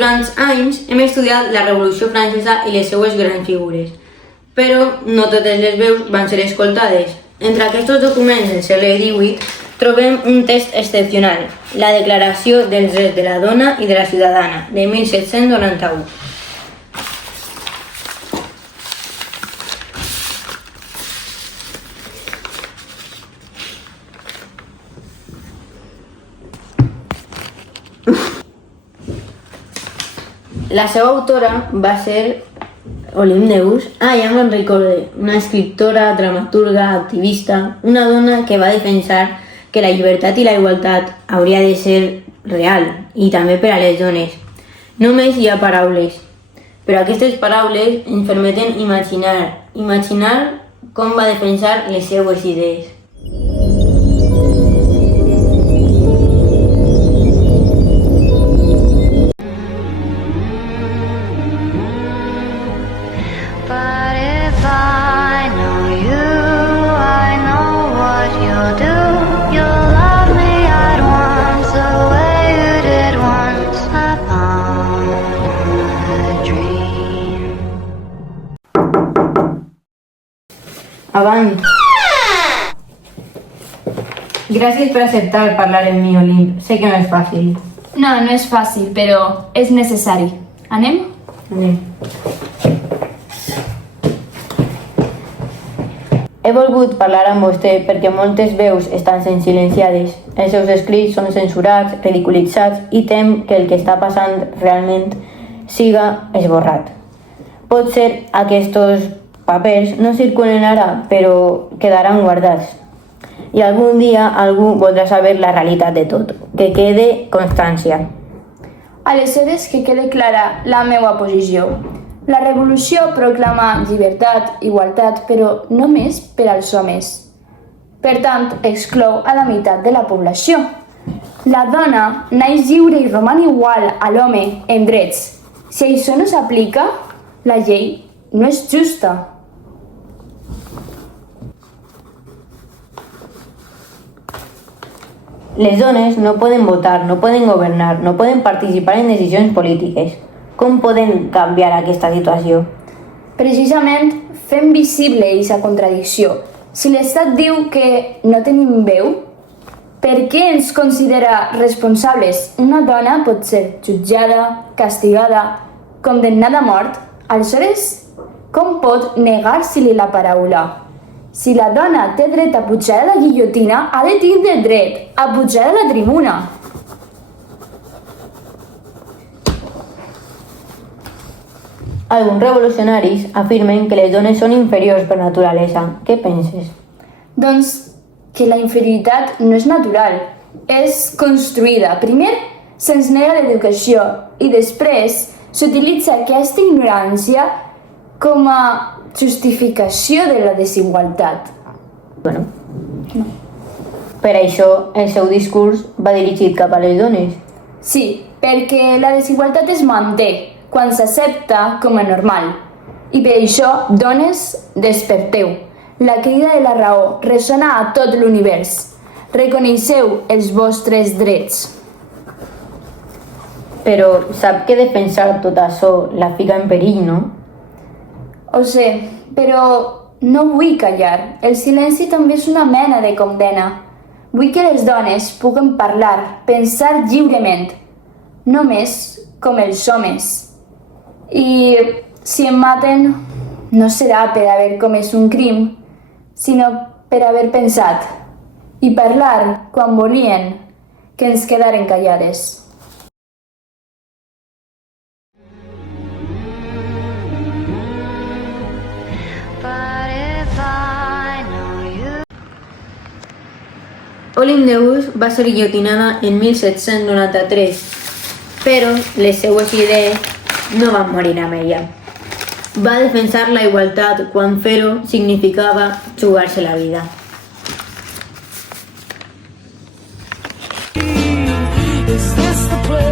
Durant anys hem estudiat la Revolució Francesa i les seues grans figures, però no totes les veus van ser escoltades. Entre aquests documents del segle XVIII trobem un text excepcional, la Declaració dels Drets de la Dona i de la Ciutadana, de 1791. La seva autora va ser Olympe de Gouges, ja me'n recorde, una escriptora, dramaturga, activista, una dona que va defensar que la llibertat i la igualtat hauria de ser real, i també per a les dones. Només hi ha paraules, però aquestes paraules ens permeten imaginar com va defensar les seues idees. But if I know you, I know what you'll do. You'll love me at once the way you did once upon a dream. Avant! Gràcies per acceptar parlar amb mi, Olympe. Sé que no és fàcil. No, no és fàcil, però és necessari. Anem? Anem. He volgut parlar amb vostè perquè moltes veus estan sent silenciades. Els seus escrits són censurats, ridiculitzats i tem que el que està passant realment siga esborrat. Potser aquests papers no circulen ara, però quedaran guardats. I algun dia algú voldrà saber la realitat de tot. Que quede constància. Aleshores que quede clara la meva posició. La revolució proclama llibertat, igualtat, però només per als homes. Per tant, exclou a la meitat de la població. La dona naix lliure i roman igual a l'home en drets. Si això no s'aplica, la llei no és justa. Les dones no poden votar, no poden governar, no poden participar en decisions polítiques. Com poden canviar aquesta situació? Precisament fem visible aquesta contradicció. Si l'Estat diu que no tenim veu, per què ens considera responsables? Una dona pot ser jutjada, castigada, condemnada a mort. Aleshores, com pot negar-se-li la paraula? Si la dona té dret a pujar a la guillotina, ha de tindre dret a pujar a la tribuna. Alguns revolucionaris afirmen que les dones són inferiors per naturalesa. Què penses? Doncs que la inferioritat no és natural, és construïda. Primer se'ns nega l'educació i després s'utilitza aquesta ignorància com a justificació de la desigualtat. Bueno, per això el seu discurs va dirigit cap a les dones. Sí, perquè la desigualtat es manté quan s'accepta com a normal. I per això, dones, desperteu. La crida de la raó ressona a tot l'univers. Reconeixeu els vostres drets. Però sap que defensar tot això la fica en perill, no? Ho sé, però no vull callar. El silenci també és una mena de condemna. Vull que les dones puguen parlar, pensar lliurement, només com els homes. I si em maten, no serà per haver comès un crim, sinó per haver pensat i parlar quan volien que ens quedaren callades. But if I know you. Olympe de Gouges va ser guillotinada en 1793, però les seues idees no van morir amb ella. Va defensar la igualtat quan fer-ho significava jugar-se la vida. Is this the place?